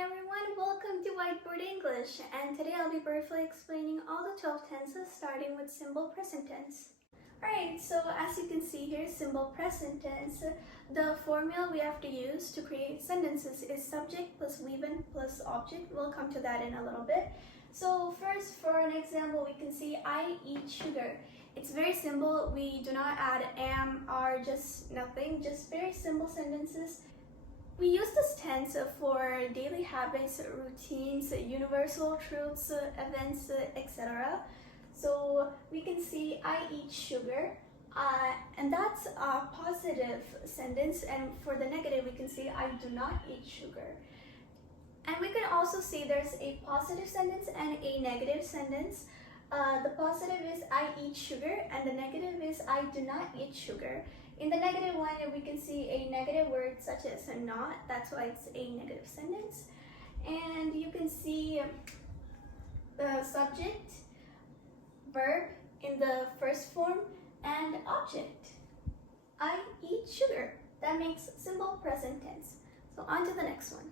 everyone, welcome to Whiteboard English, and today I'll be briefly explaining all the 12 tenses starting with simple present tense. Alright, so as you can see here, simple present tense, the formula we have to use to create sentences is subject plus VN plus object. We'll come to that in a little bit. So first, for an example, we can see I eat sugar. It's very simple. We do not add am, are, just nothing, just very simple sentences. We use this tense for daily habits, routines, universal truths, events, etc. So we can see I eat sugar, and that's a positive sentence, and for the negative we can see I do not eat sugar. And we can also see there's a positive sentence and a negative sentence. The positive is I eat sugar, and the negative is I do not eat sugar. In the negative one, we can see a negative word such as not, that's why it's a negative sentence. And you can see the subject, verb in the first form, and object. I eat sugar. That makes simple present tense. So on to the next one.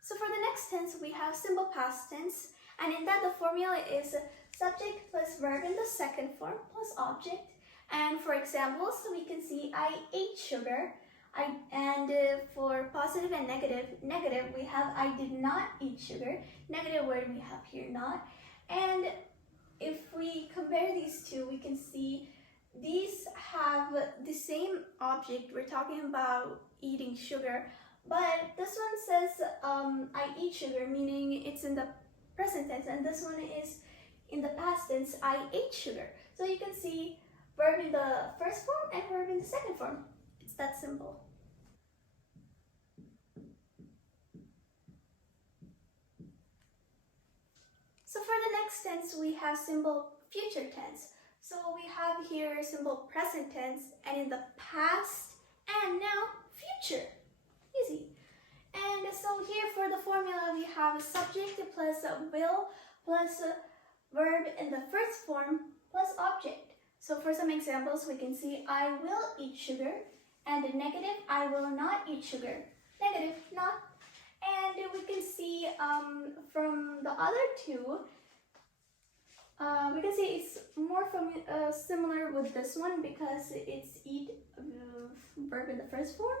So for the next tense, we have simple past tense, and in that the formula is subject plus verb in the second form plus object. And for examples, we can see I ate sugar, and for positive and negative we have I did not eat sugar, negative word we have here not. And if we compare these two, we can see these have the same object. We're talking about eating sugar, but this one says I eat sugar, meaning it's in the present tense, and this one is in the past tense, I ate sugar. So you can see verb in the first form and verb in the second form. It's that simple. So for the next tense, we have simple future tense. So we have here simple present tense, and in the past and now future. Easy. And so here for the formula, we have subject plus will plus verb in the first form plus object. So for some examples, we can see I will eat sugar, and the negative I will not eat sugar, negative not. And we can see from the other two, we can see it's more similar with this one because it's eat verb in the first form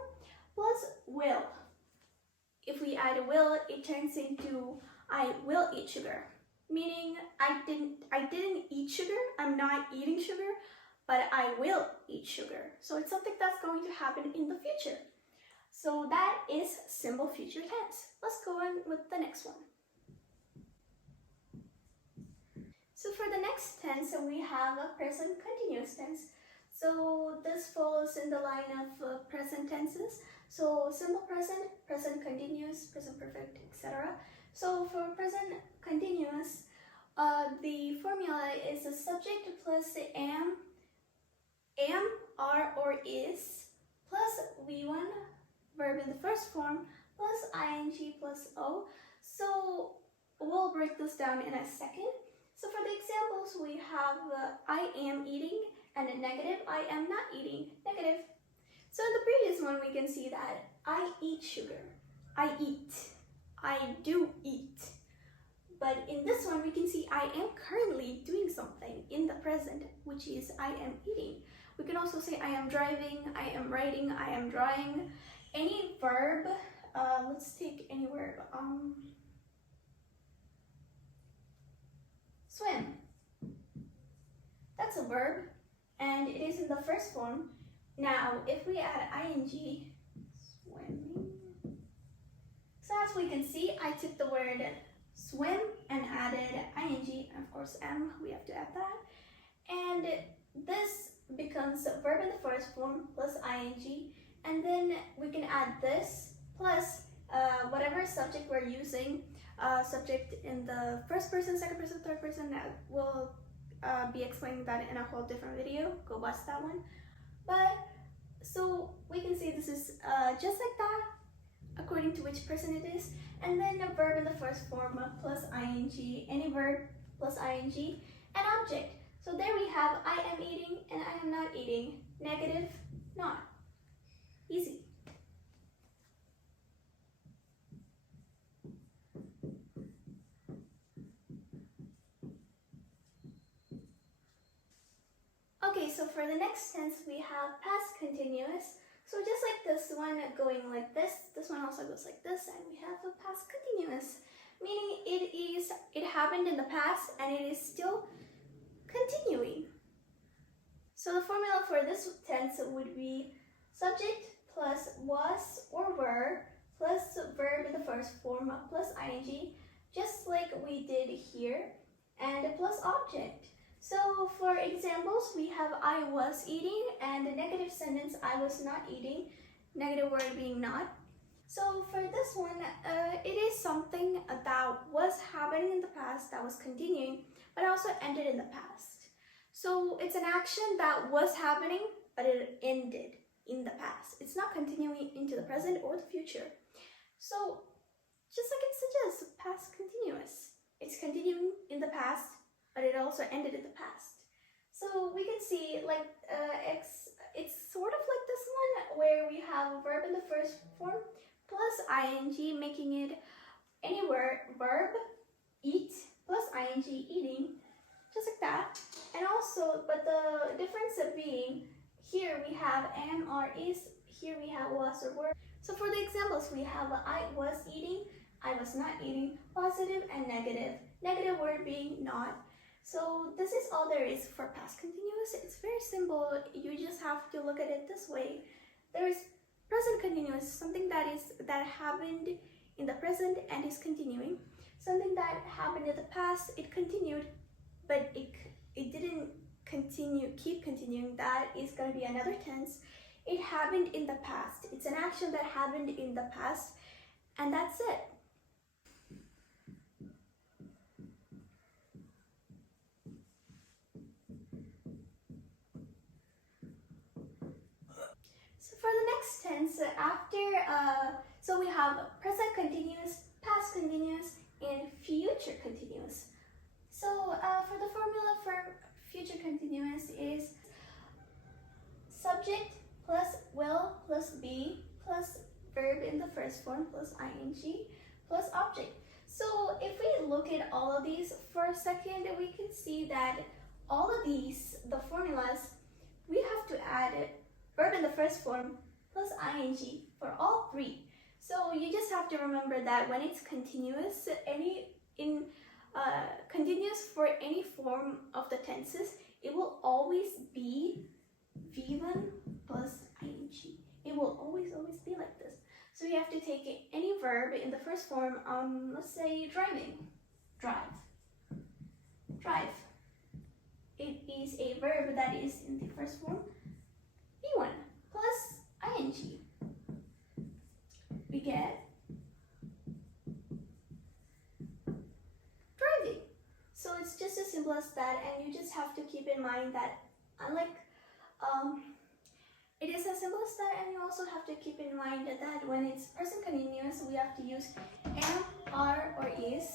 plus will. If we add will, it turns into I will eat sugar, meaning I didn't eat sugar, I'm not eating sugar, but I will eat sugar. So it's something that's going to happen in the future. So that is simple future tense. Let's go on with the next one. So for the next tense, we have a present continuous tense. So this falls in the line of present tenses. So simple present, present continuous, present perfect, etc. So for present continuous, the formula is a subject plus am, are, or is, plus V1, verb in the first form, plus ing plus o. So we'll break this down in a second. So for the examples, we have I am eating, and a negative, I am not eating, negative. So in the previous one, we can see that I eat sugar, I eat, I do eat. But in this one, we can see I am currently doing something in the present, which is I am eating. We can also say I am driving, I am writing, I am drawing. Any verb, let's take any word, swim. That's a verb, and it is in the first form. Now, if we add ing, swimming. So as we can see, I took the word swim and added ing, and of course am, we have to add that. And this becomes a verb in the first form plus ing, and then we can add this plus whatever subject we're using. Subject in the first person, second person, third person, we'll be explaining that in a whole different video. Go watch that one. But so we can see this is just like that, according to which person it is, and then a verb in the first form plus ing, any verb plus ing, and object. So there we have I am eating and I am not eating. Negative, not. Easy. Okay, so for the next tense we have past continuous. So just like this one going like this one also goes like this, and we have a past continuous, meaning it happened in the past and it is still continuing. So the formula for this tense would be subject plus was or were plus verb in the first form plus ing, just like we did here, and plus object. So for examples, we have I was eating and the negative sentence I was not eating, negative word being not. So for this one, it is something that was happening in the past that was continuing, but also ended in the past. So it's an action that was happening, but it ended in the past. It's not continuing into the present or the future. So just like it suggests, past continuous. It's continuing in the past, but it also ended in the past. So we can see like it's sort of like this one where we have a verb in the first form plus ing, making it any verb, eat plus ing, eating, just like that. And also, but the difference of being, here we have am or is, here we have was or were. So for the examples, we have I was eating, I was not eating, positive and negative. Negative word being not. So this is all there is for past continuous. It's very simple. You just have to look at it this way. There's present continuous, something that happened in the present and is continuing. Something that happened in the past, it continued, but it didn't keep continuing. That is going to be another tense. It happened in the past. It's an action that happened in the past, and that's it. So for the next tense, so we have present continuous, past continuous, and future continuous. So for the formula for future continuous is subject plus will plus be plus verb in the first form plus ing plus object. So if we look at all of these for a second, we can see that all of these, the formulas, we have to add verb in the first form plus ing for all three. So you just have to remember that when it's continuous, continuous for any form of the tenses, it will always be V1 plus ing. It will always be like this. So you have to take any verb in the first form, let's say driving, drive. It is a verb that is in the first form, V1 plus ing. We get driving. So it's just as simple as that, and you just have to keep in mind that unlike it is as simple as that, and you also have to keep in mind that when it's present continuous, we have to use am, are, or is.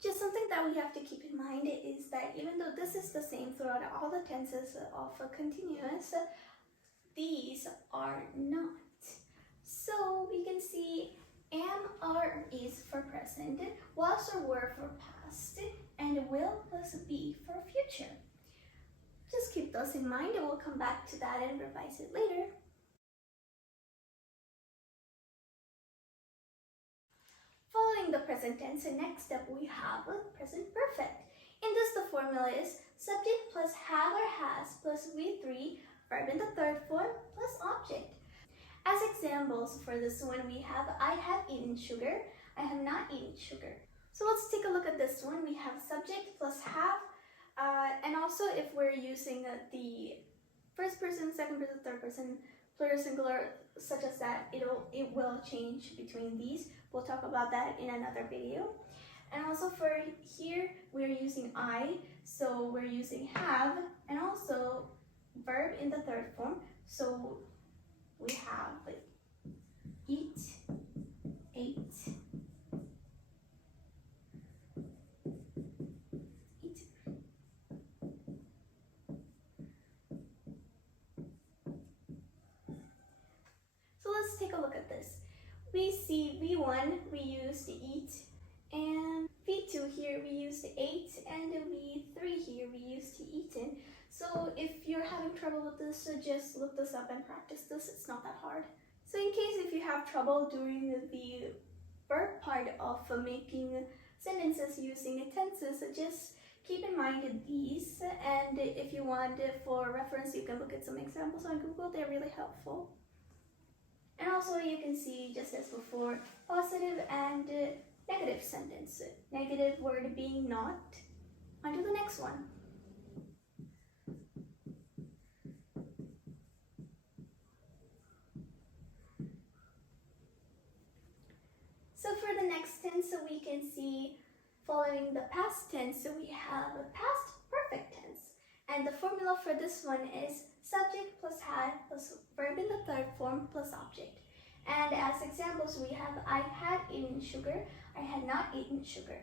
Just something that we have to keep in mind is that even though this is the same throughout all the tenses of a continuous, these are not. So we can see am, are, is for present, was or were for past, and will plus be for future. Just keep those in mind, and we'll come back to that and revise it later. Following the present tense, next up we have present perfect. In this, the formula is subject plus have or has plus V3, verb in the third form plus object. As examples for this one, we have I have eaten sugar, I have not eaten sugar. So let's take a look at this one. We have subject plus have, and also if we're using the first person, second person, third person, plural, singular, such as that, it will change between these. We'll talk about that in another video. And also for here, we're using I, so we're using have, and also verb in the third form. So we have like eat, ate, eat. used eat, and V2 here we used ate, and V3 here we used eaten. So if you're having trouble with this, just look this up and practice this. It's not that hard. So in case if you have trouble during the verb part of making sentences using tenses, just keep in mind these, and if you want for reference, you can look at some examples on Google. They're really helpful. And also you can see, just as before, positive and negative sentence. Negative word being not. On to the next one. So for the next tense, we can see following the past tense, we have a past perfect tense. And the formula for this one is subject plus had plus verb in the third form plus object. And as examples, we have I had eaten sugar, I had not eaten sugar.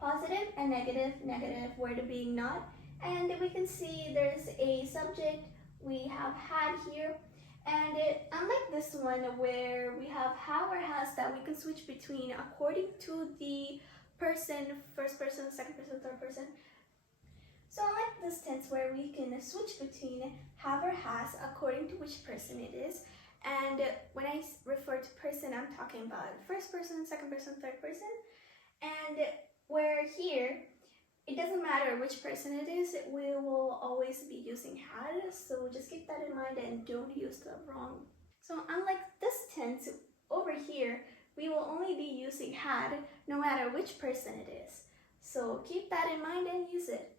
Positive and negative, negative word being not. And we can see there's a subject, we have had here. And unlike this one where we have have or has that we can switch between according to the person, first person, second person, third person. So unlike this tense where we can switch between have or has according to which person it is. And when I refer to person, I'm talking about first person, second person, third person. And where here, it doesn't matter which person it is, we will always be using had, so just keep that in mind and don't use the wrong. So unlike this tense, over here, we will only be using had no matter which person it is. So keep that in mind and use it.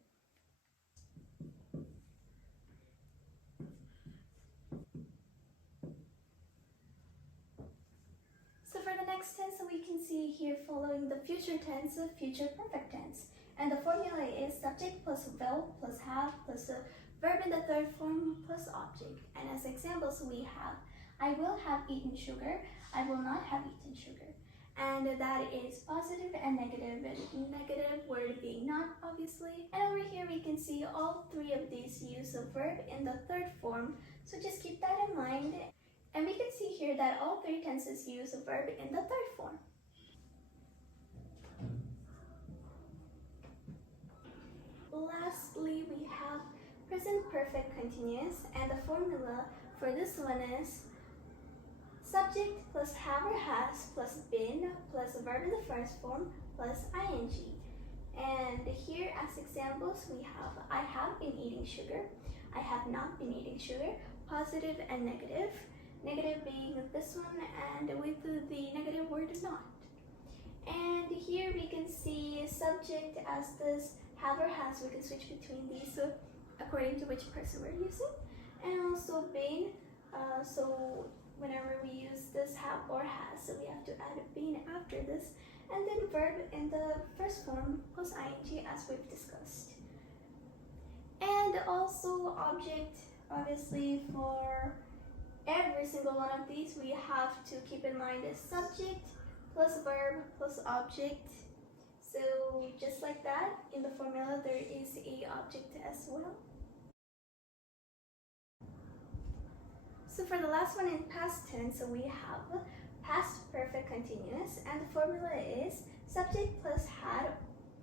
So for the next tense, we can see here following the future tense, future perfect tense. And the formula is subject plus will plus have plus a verb in the third form plus object. And as examples, we have I will have eaten sugar, I will not have eaten sugar. And that is positive and negative word being not, obviously. And over here we can see all three of these use a verb in the third form, so just keep that in mind. And we can see here that all three tenses use a verb in the third form. Lastly, we have present perfect continuous, and the formula for this one is subject plus have or has plus been plus a verb in the first form plus ing. And here as examples, we have I have been eating sugar, I have not been eating sugar, positive and negative. Negative being this one, and with the negative word not. And here we can see subject as this have or has. We can switch between these according to which person we're using. And also been, so whenever we use this have or has, so we have to add a been after this. And then verb in the first form plus ing as we've discussed. And also object, obviously for every single one of these, we have to keep in mind a subject plus verb plus object. So just like that, in the formula there is a object as well. So for the last one in past tense, we have past perfect continuous, and the formula is subject plus had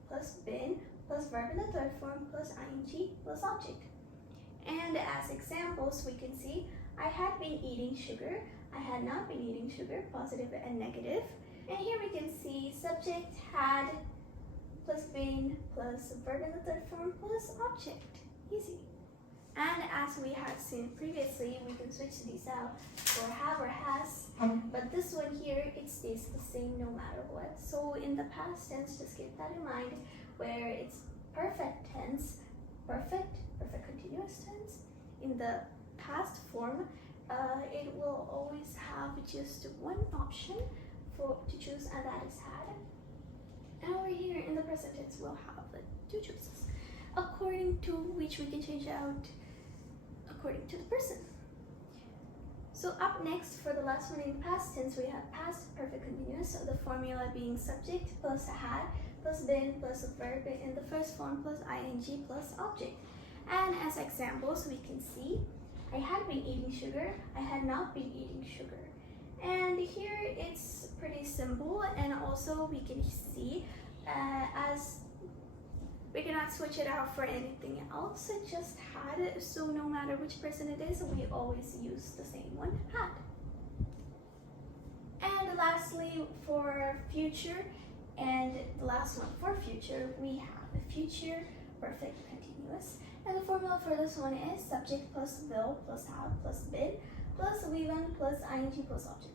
plus been plus verb in the third form plus ing plus object. And as examples, we can see I had been eating sugar, I had not been eating sugar, positive and negative. And here we can see subject had plus been plus verb in the third form plus object. Easy. And as we had seen previously, we can switch these out for have or has, but this one here, it stays the same no matter what. So in the past tense, just keep that in mind, where it's perfect tense, perfect continuous tense. In the past form, it will always have just one option to choose, and that is had. And over here in the present tense, we'll have two choices, according to which we can change out according to the person. So up next, for the last one in past tense, we have past perfect continuous, so the formula being subject plus had plus been plus a verb in the first form plus ing plus object. And as examples, we can see I had been eating sugar, I had not been eating sugar. And here it's pretty simple, and also we can see as we cannot switch it out for anything else. It just had it, so no matter which person it is, we always use the same one, had. And lastly, for future, and the last one for future, we have the future perfect continuous. And the formula for this one is subject plus will plus have plus been plus we1 plus ing plus object.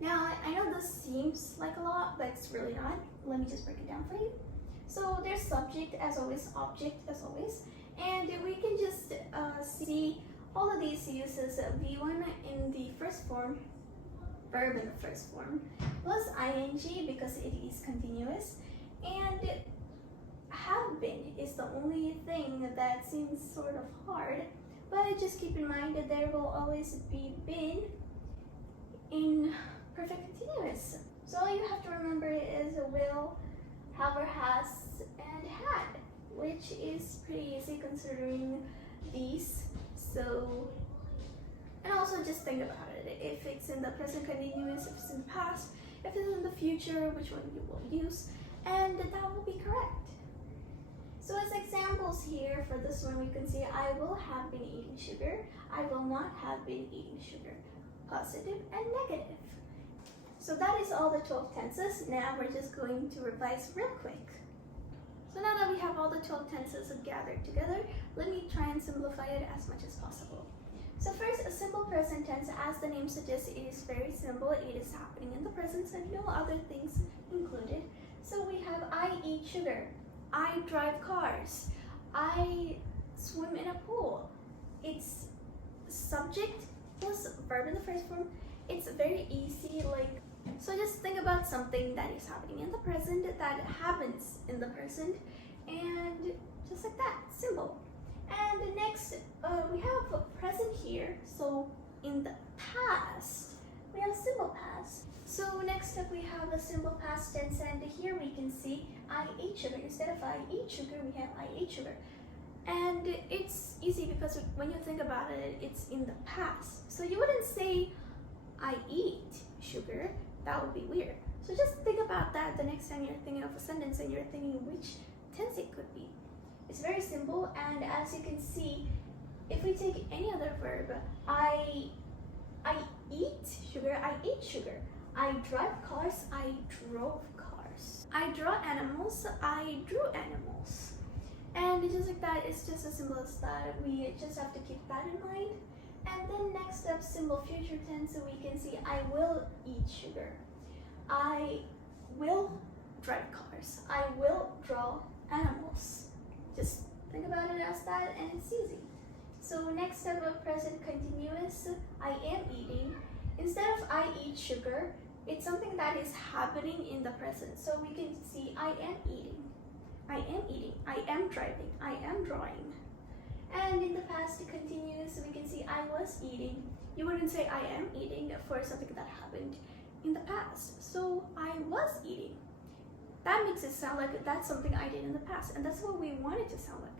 Now, I know this seems like a lot, but it's really not. Let me just break it down for you. So there's subject as always, object as always, and we can just see all of these uses of v1 in the first form, verb in the first form, plus ing because it is continuous, and have been is the only thing that seems sort of hard, but just keep in mind that there will always be been in perfect continuous. So all you have to remember is will, have or has, and had, which is pretty easy considering these. So, and also just think about it. If it's in the present continuous, if it's in the past, if it's in the future, which one you will use, and that will be correct. So as examples here for this one, we can see I will have been eating sugar, I will not have been eating sugar, positive and negative. So that is all the 12 tenses. Now we're just going to revise real quick. So now that we have all the 12 tenses gathered together, let me try and simplify it as much as possible. So first, a simple present tense, as the name suggests, it is very simple. It is happening in the present, so no other things included. So we have I eat sugar, I drive cars, I swim in a pool. It's subject plus verb in the first form. It's very easy, so just think about something that is happening in the present that happens in the present, and just like that, simple. And next, we have a present here. So in the past, we have simple past. So next up, we have a simple past tense, and here we can see I ate sugar. Instead of I eat sugar, we have I ate sugar. And it's easy because when you think about it, it's in the past. So you wouldn't say I eat sugar. That would be weird. So just think about that the next time you're thinking of a sentence and you're thinking which tense it could be. It's very simple, and as you can see, if we take any other verb, I eat sugar, I ate sugar. I drive cars, I drove cars. I draw animals, I drew animals. And just like that, it's just as simple as that. We just have to keep that in mind. And then next up, simple future tense, so we can see I will eat sugar, I will drive cars, I will draw animals. Just think about it as that, and it's easy. So next up, a present continuous, I am eating. Instead of I eat sugar, it's something that is happening in the present. So we can see I am eating, I am eating, I am driving, I am drawing. And in the past continuous, we can see I was eating. You wouldn't say I am eating for something that happened in the past. So I was eating. That makes it sound like that's something I did in the past, and that's what we want it to sound like.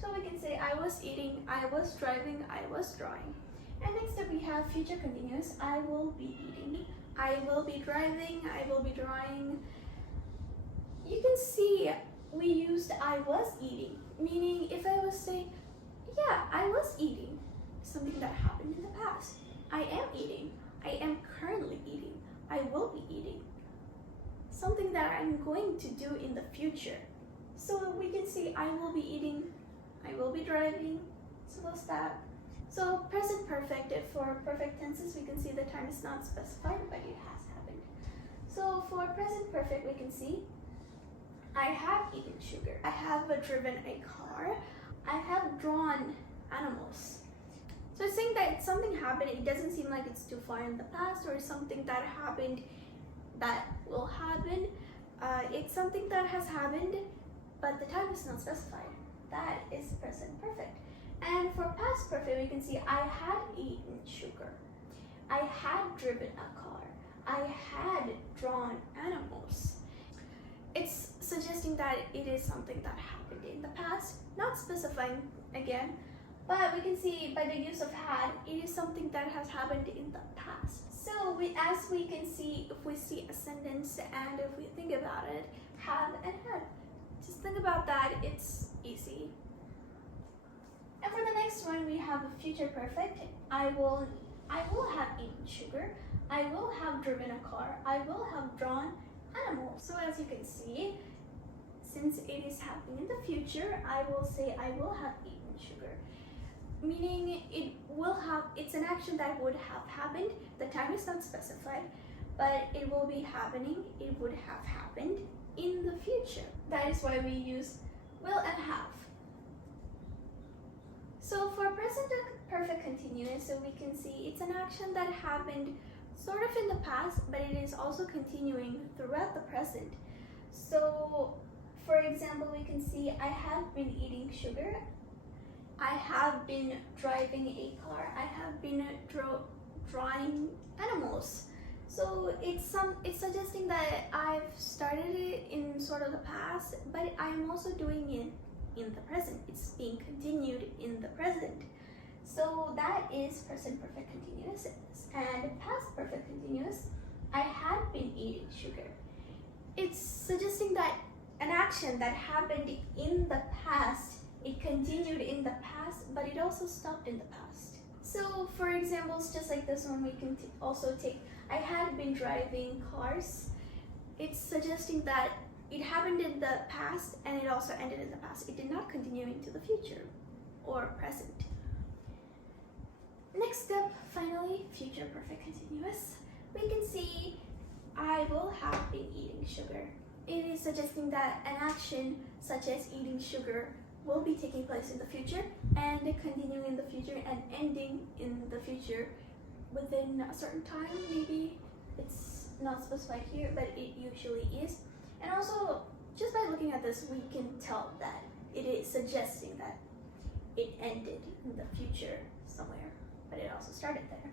So we can say I was eating, I was driving, I was drawing. And next up we have future continuous, I will be eating, I will be driving, I will be drawing. You can see we used I was eating, meaning if I was saying, yeah, I was eating, something that happened in the past. I am eating, I am currently eating, I will be eating, something that I'm going to do in the future. So we can say I will be eating, I will be driving, so what's that? So present perfect, for perfect tenses, we can see the time is not specified, but it has happened. So for present perfect, we can see I have eaten sugar, I have driven a car, I have drawn animals. So it's saying that something happened, it doesn't seem like it's too far in the past or something that happened that will happen. It's something that has happened, but the time is not specified. That is present perfect. And for past perfect, we can see I had eaten sugar, I had driven a car, I had drawn animals. It's suggesting that it is something that happened in the past, not specifying again But we can see by the use of had, it is something that has happened in the past. So as we can see, if we see a sentence and if we think about it, have and had. Just think about that, it's easy. And for the next one, we have a future perfect. I will have eaten sugar. I will have driven a car. I will have drawn animals. So as you can see, since it is happening in the future, I will say I will have eaten sugar. Meaning it's an action that would have happened. The time is not specified, but it will be happening. It would have happened in the future. That is why we use will and have. So for present perfect continuous, so we can see it's an action that happened sort of in the past, but it is also continuing throughout the present. So for example, we can see I have been eating sugar. I have been driving a car. I have been drawing animals. So it's suggesting that I've started it in sort of the past, but I am also doing it in the present. It's being continued in the present. So that is present perfect continuous. And past perfect continuous, I had been eating sugar. It's suggesting that an action that happened in the past, it continued in the past, but it also stopped in the past. So for examples just like this one, we can also take I had been driving cars. It's suggesting that it happened in the past and it also ended in the past. It did not continue into the future or present. Next step, finally, future perfect continuous. We can see I will have been eating sugar. It is suggesting that an action such as eating sugar will be taking place in the future and continuing in the future and ending in the future within a certain time. Maybe it's not specified here, but it usually is. And also, just by looking at this, we can tell that it is suggesting that it ended in the future somewhere, but it also started there.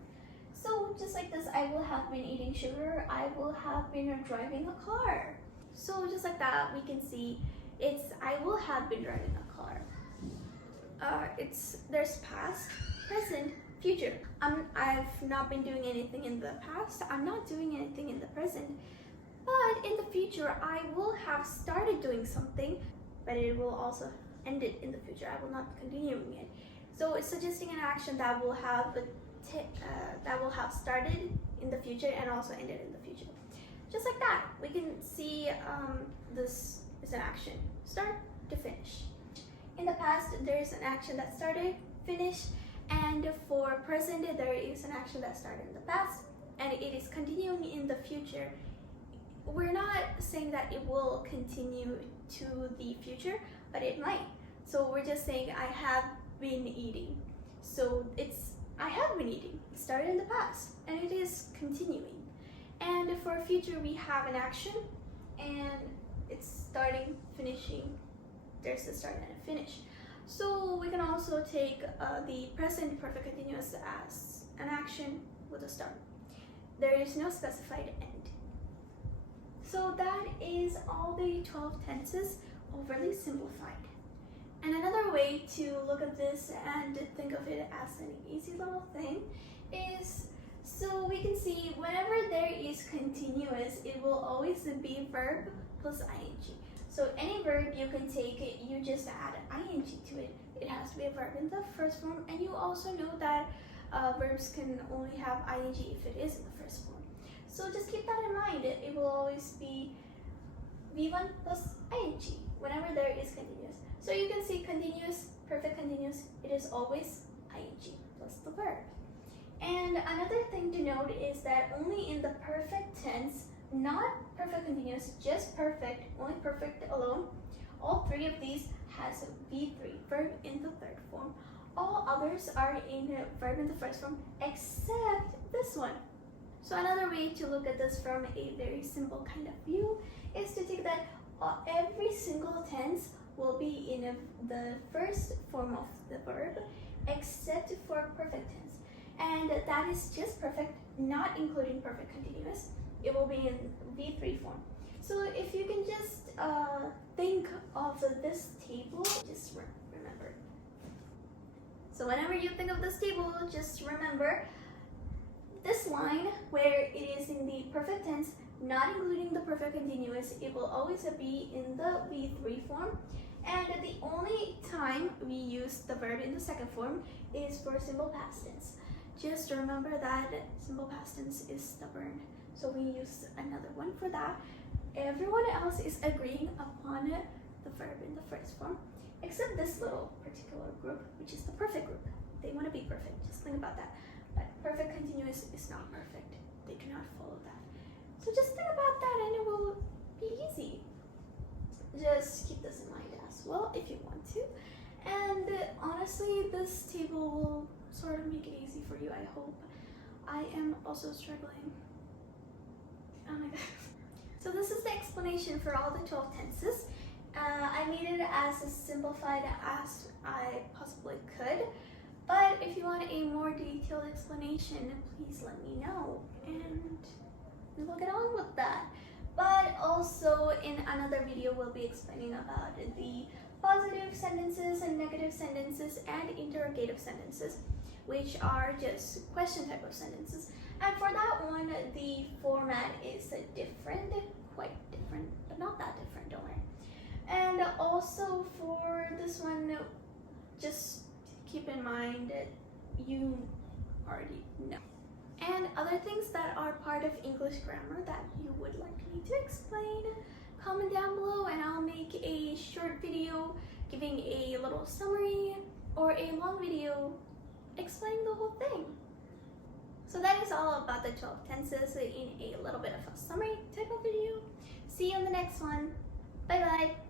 So just like this, I will have been eating sugar. I will have been driving a car. So just like that, we can see it's I will have been driving a car. There's past, present, future. I've not been doing anything in the past. I'm not doing anything in the present. But in the future, I will have started doing something, but it will also end it in the future. I will not be continuing it. So it's suggesting an action that will have started in the future and also ended in the future. Just like that, we can see this is an action, start to finish. In the past, there is an action that started, finished, and for present, there is an action that started in the past, and it is continuing in the future. We're not saying that it will continue to the future, but it might. So we're just saying I have been eating. So it's I have been eating. It started in the past, and it is continuing. And for future, we have an action, and it's starting, finishing. There's a start and a finish. So we can also take the present perfect continuous as an action with a start. There is no specified end. So that is all the 12 tenses overly simplified. And another way to look at this and think of it as an easy little thing is, so we can see whenever there is continuous, it will always be verb plus ing. So any verb you can take it, you just add ing to it. It has to be a verb in the first form, and you also know that verbs can only have ing if it is in the first form. So just keep that in mind. It will always be V1 plus ing whenever there is continuous. So you can see continuous, perfect continuous, it is always ing plus the verb. And another thing to note is that only in the perfect tense, not perfect continuous, just perfect, only perfect alone, all three of these has a V3, verb in the third form. All others are in verb in the first form except this one. So another way to look at this from a very simple kind of view is to take that every single tense will be in the first form of the verb except for perfect tense. And that is just perfect, not including perfect continuous. It will be in V3 form. So if you can just think of this table, just remember. So whenever you think of this table, just remember this line where it is in the perfect tense, not including the perfect continuous, it will always be in the V3 form. And the only time we use the verb in the second form is for simple past tense. Just remember that simple past tense is stubborn, so we use another one for that. Everyone else is agreeing upon the verb in the first form, except this little particular group, which is the perfect group. They want to be perfect, just think about that. But perfect continuous is not perfect. They do not follow that. So just think about that and it will be easy. Just keep this in mind as well if you want to. And honestly, this table will sort of make it easy for you, I hope. I am also struggling. Oh my god. So this is the explanation for all the 12 tenses. I made it as simplified as I possibly could. But if you want a more detailed explanation, please let me know and we will get on with that. But also in another video, we'll be explaining about the positive sentences and negative sentences and interrogative sentences, which are just question type of sentences. And for that one, the format is different, quite different, but not that different, don't worry. And also for this one, just keep in mind that you already know. And other things that are part of English grammar that you would like me to explain, comment down below and I'll make a short video giving a little summary or a long video explaining the whole thing. So that is all about the 12 tenses in a little bit of a summary type of video. See you in the next one. Bye bye.